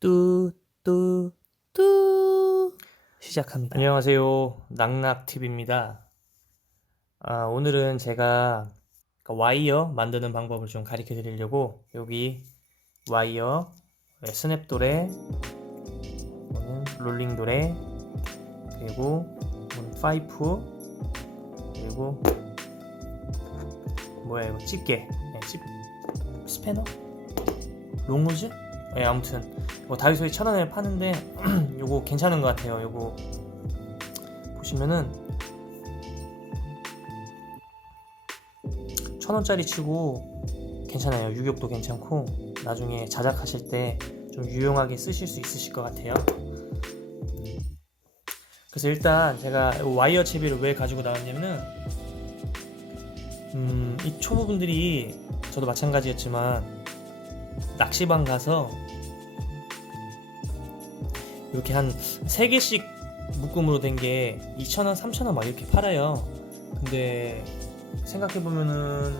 뚜뚜뚜 시작합니다. 안녕하세요. 낙낙TV입니다. 아, 오늘은 제가 그 와이어 만드는 방법을 좀 가르쳐 드리려고 여기 와이어, 이거는 롤링도레, 그리고 파이프, 그리고 뭐야 이거 집게, 네, 집 스패너, 롱호즈, 네, 아무튼 뭐 다이소에 천 원에 파는데 요거 괜찮은 것 같아요. 요거 보시면은 천 원짜리 치고 괜찮아요. 유격도 괜찮고 나중에 자작하실 때 좀 유용하게 쓰실 수 있으실 것 같아요. 그래서 일단 제가 이 와이어 채비를 왜 가지고 나왔냐면은 음, 이 초보분들이 저도 마찬가지였지만 낚시방 가서 이렇게 한 3개씩 묶음으로 된 게 2,000원, 3,000원 막 이렇게 팔아요. 근데 생각해보면은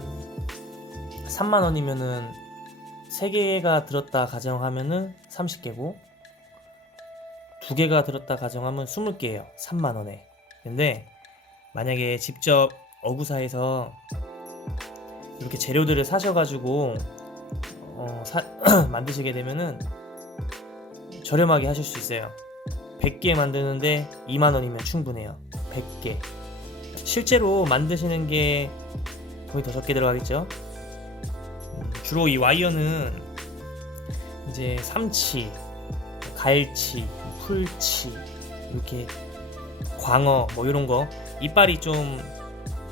3만원이면은 3개가 들었다 가정하면은 30개고 2개가 들었다 가정하면 20개예요. 3만원에. 근데 만약에 직접 어구사에서 이렇게 재료들을 사셔가지고 어, 사- 만드시게 되면은 저렴하게 하실 수 있어요. 100개 만드는데 2만 원이면 충분해요. 100개. 실제로 만드시는 게 거의 더 적게 들어가겠죠. 음, 주로 이 와이어는 이제 삼치, 갈치, 풀치 이렇게 광어 뭐 이런 거 이빨이 좀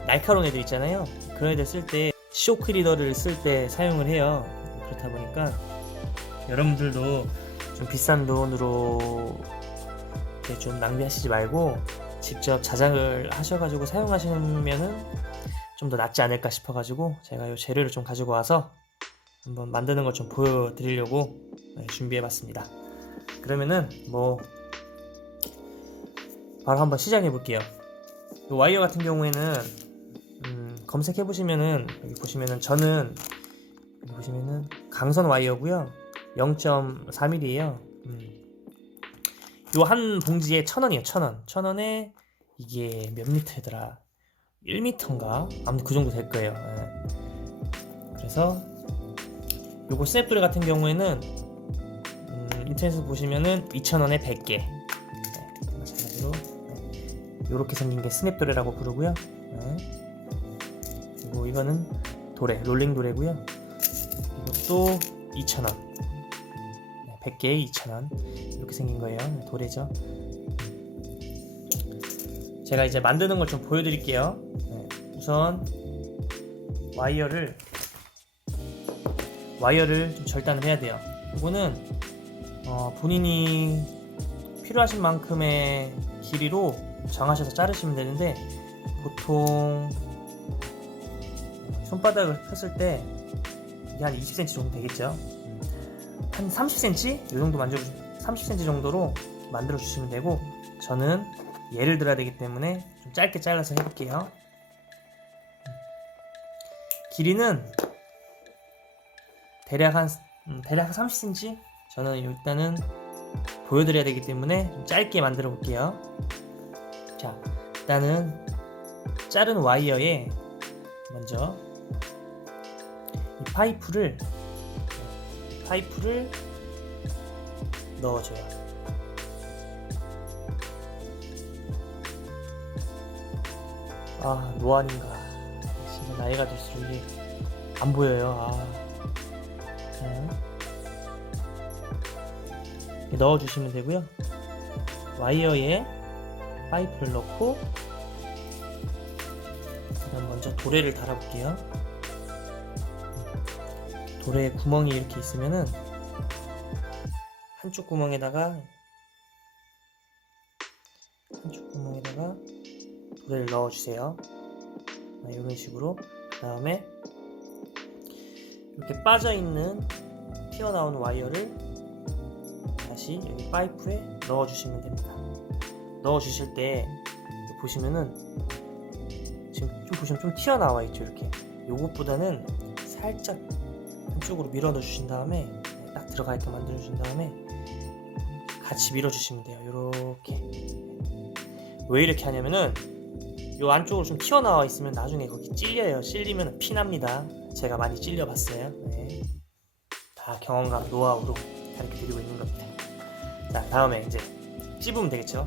날카로운 애들 있잖아요. 그런 애들 쓸 때 쇼크 리더를 쓸 때 사용을 해요. 그렇다 보니까 여러분들도 좀 비싼 돈으로 좀 낭비하시지 말고 직접 자작을 하셔가지고 사용하시면은 좀 더 낫지 않을까 싶어가지고 제가 이 재료를 좀 가지고 와서 한번 만드는 걸 좀 보여드리려고 네, 준비해봤습니다. 그러면은 뭐 바로 한번 시작해 볼게요. 이 와이어 같은 경우에는 음, 검색해 보시면은 여기 보시면은 저는 여기 보시면은 강선 와이어고요. 0.4mm예요. 요한 봉지에 천 원이에요. 천 원. 천 원에 이게 몇 미터더라? 1미터인가? 아무튼 그 정도 될 거예요. 예. 그래서 요거 스냅돌 같은 경우에는 음, 인터넷에서 보시면은 2,000원에 100개. 네, 마찬가지로 이렇게 생긴 게 스냅도레라고 부르고요. 네. 그리고 이거는 도레, 롤링 도레고요. 이것도 2,000원. 100개에 2,000원. 이렇게 생긴 거예요. 도래죠. 제가 이제 만드는 걸 좀 보여드릴게요. 네, 우선 와이어를 와이어를 좀 절단을 해야 돼요. 이거는 어, 본인이 필요하신 만큼의 길이로 정하셔서 자르시면 되는데 보통 손바닥을 폈을 때 이게 한 20cm 정도 되겠죠 한 30cm 이 정도 만져 30cm 정도로 만들어 주시면 되고 저는 예를 들어야 되기 때문에 좀 짧게 잘라서 해볼게요. 길이는 대략 한 음, 대략 30cm 저는 일단은 보여드려야 되기 때문에 좀 짧게 만들어 볼게요. 자 일단은 자른 와이어에 먼저 이 파이프를 파이프를 넣어줘요. 아 노안인가 진짜 나이가 들수록 이게 안 보여요. 아 네. 넣어주시면 되고요. 와이어에 파이프를 넣고 먼저 도래를 달아볼게요. 돌에 구멍이 이렇게 있으면은 한쪽 구멍에다가 한쪽 구멍에다가 돌을 넣어주세요. 아, 이런 식으로 그 다음에 이렇게 빠져 있는 튀어나온 와이어를 다시 여기 파이프에 넣어주시면 됩니다. 넣어주실 때 보시면은 지금 좀 보시면 좀 튀어나와 있죠 이렇게. 요것보다는 살짝 한쪽으로 밀어 넣어 주신 다음에 딱 들어가 있게 만들어 주신 다음에 같이 밀어 주시면 돼요. 요렇게. 왜 이렇게 하냐면은 요 안쪽으로 좀 튀어나와 있으면 나중에 거기 찔려요. 찔리면 피납니다. 제가 많이 찔려 봤어요. 네. 다 경험과 노하우로 가르쳐 드리고 있는 겁니다. 자, 다음에 이제 찝으면 되겠죠?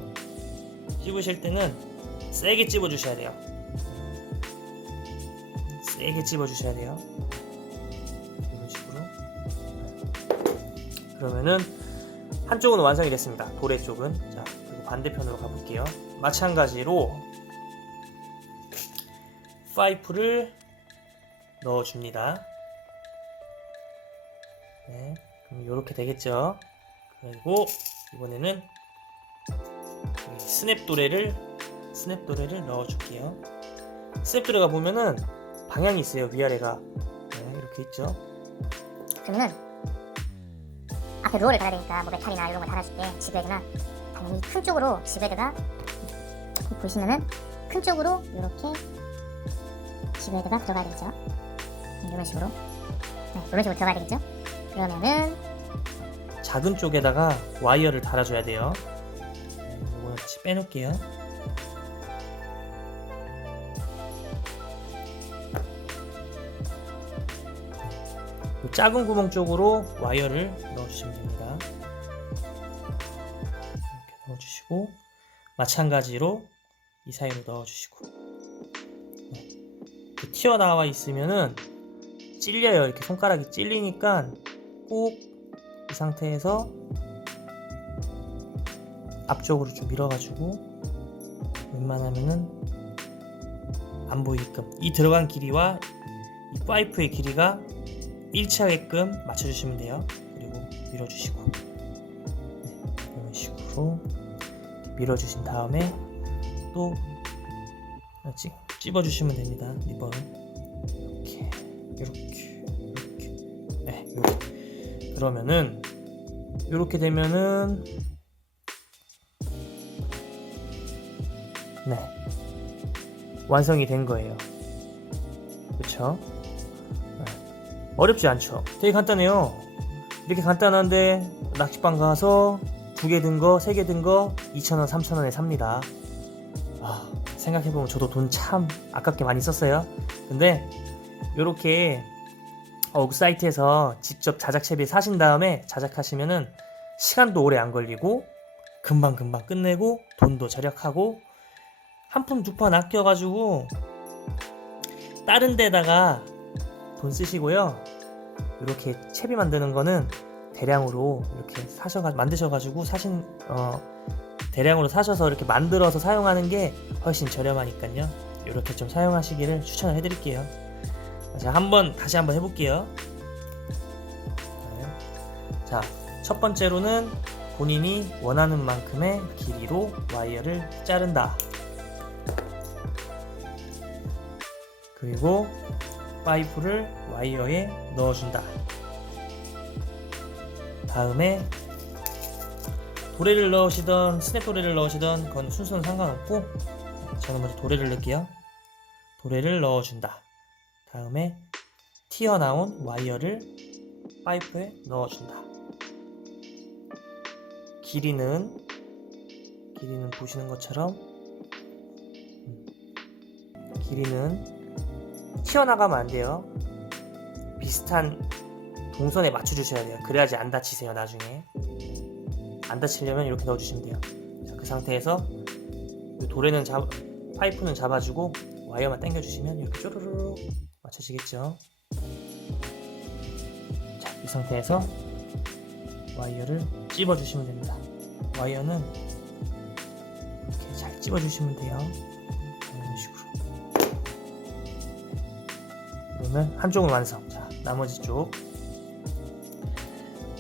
찝으실 때는 세게 찝어 주셔야 돼요. 세게 찝어 주셔야 돼요. 그러면은 한쪽은 완성이 됐습니다. 도래 쪽은. 자, 그리고 반대편으로 가볼게요. 마찬가지로 파이프를 넣어줍니다. 네, 그럼 이렇게 되겠죠. 그리고 이번에는 이 스냅 도래를 스냅 도래를 넣어줄게요. 스냅 도래가 보면은 방향이 있어요. 위아래가 네, 이렇게 있죠. 그러면은 앞에 루어를 달아야 되니까 뭐 메탈이나 이런 거 달아줄 때 지그헤드나 당연히 큰 쪽으로 지그헤드가 여기 보시면은 큰 쪽으로 이렇게 지그헤드가 들어가야 되겠죠 이런 식으로 네 이런 식으로 들어가야 되겠죠 그러면은 작은 쪽에다가 와이어를 달아줘야 돼요. 네, 이거 다시 빼놓을게요. 이 작은 구멍 쪽으로 와이어를 넣어주시면 됩니다. 넣어주시고 마찬가지로 이 사이로 넣어주시고 네. 튀어나와 있으면은 찔려요. 이렇게 손가락이 찔리니까 꼭 이 상태에서 앞쪽으로 좀 밀어가지고 웬만하면은 안 보이게끔 이 들어간 길이와 이 파이프의 길이가 일치하게끔 맞춰주시면 돼요. 그리고 밀어주시고 네, 식으로 밀어주신 다음에 또 찝, 찝어주시면 됩니다. 리본 이렇게 이렇게 이렇게 네, 이렇게 그러면은 이렇게 되면은 네 완성이 된 거예요. 그렇죠? 어렵지 않죠? 되게 간단해요. 이렇게 간단한데 낚시방 가서 두 개 든 거, 세 개 든 거 2,000원, 3,000원에 삽니다. 아, 생각해보면 저도 돈 참 아깝게 많이 썼어요. 근데 이렇게 어그 사이트에서 직접 자작 채비 사신 다음에 자작하시면은 시간도 오래 안 걸리고 금방 금방 끝내고 돈도 절약하고 한 푼 두 푼 아껴가지고 다른 데다가 돈 쓰시고요. 이렇게 채비 만드는 거는 대량으로 이렇게 사셔가 만드셔가지고 사신 어 대량으로 사셔서 이렇게 만들어서 사용하는 게 훨씬 저렴하니까요. 이렇게 좀 사용하시기를 추천을 해드릴게요. 자, 한번 다시 한번 해볼게요. 네. 자, 첫 번째로는 본인이 원하는 만큼의 길이로 와이어를 자른다. 그리고 파이프를 와이어에 넣어준다. 다음에 도래를 넣으시던 스냅 도래를 넣으시던 그건 순서는 상관없고 저는 먼저 도래를 넣을게요. 도래를 넣어준다. 다음에 튀어나온 와이어를 파이프에 넣어준다. 길이는 길이는 보시는 것처럼 음, 길이는 튀어나가면 안 돼요. 비슷한 동선에 맞춰 주셔야 돼요. 그래야지 안 다치세요 나중에. 안 다치려면 이렇게 넣어주시면 돼요. 자, 그 상태에서 이 도래는 잡 파이프는 잡아주고 와이어만 당겨주시면 이렇게 쪼르르 맞춰지겠죠. 자, 이 상태에서 와이어를 찝어주시면 됩니다. 와이어는 이렇게 잘 찝어주시면 돼요. 이런 식으로. 그러면 한쪽은 완성. 자, 나머지 쪽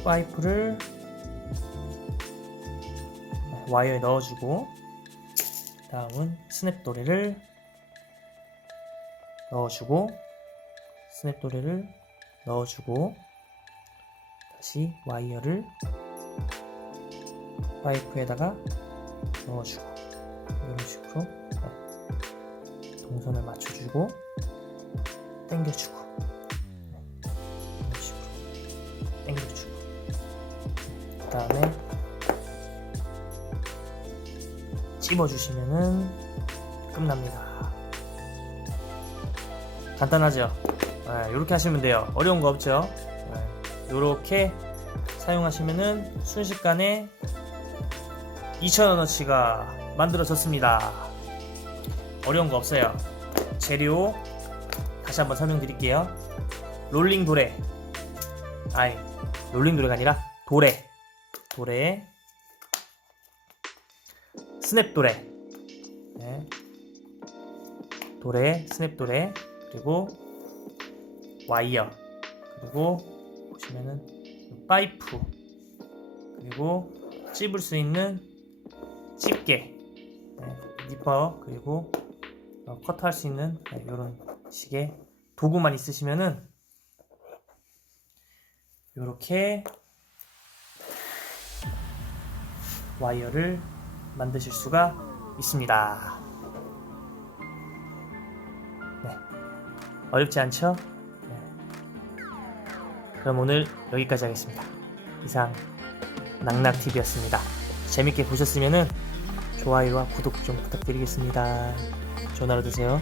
파이프를 와이어에 넣어주고 다음은 스냅 도래를 넣어주고 스냅 도래를 넣어주고 다시 와이어를 파이프에다가 넣어주고 이런 식으로 네. 동선을 맞춰주고 당겨주고 다음에 찝어주시면은 끝납니다. 간단하죠? 이렇게 하시면 돼요. 어려운 거 없죠? 이렇게 사용하시면은 순식간에 2,000원어치가 만들어졌습니다. 어려운 거 없어요. 재료 다시 한번 설명드릴게요. 롤링 도레. 아니, 롤링 도레가 아니라 도레. 도레. 스냅 도레. 네. 도레, 스냅 도레. 그리고 와이어. 그리고 보시면은 파이프. 그리고 찝을 수 있는 집게. 네. 니퍼. 그리고 어, 커트할 수 있는 이런 식의 도구만 있으시면은 이렇게 와이어를 만드실 수가 있습니다. 네. 어렵지 않죠? 네. 그럼 오늘 여기까지 하겠습니다. 이상 낙낙TV였습니다. 재밌게 보셨으면 좋아요와 구독 좀 부탁드리겠습니다. 좋은 하루 되세요.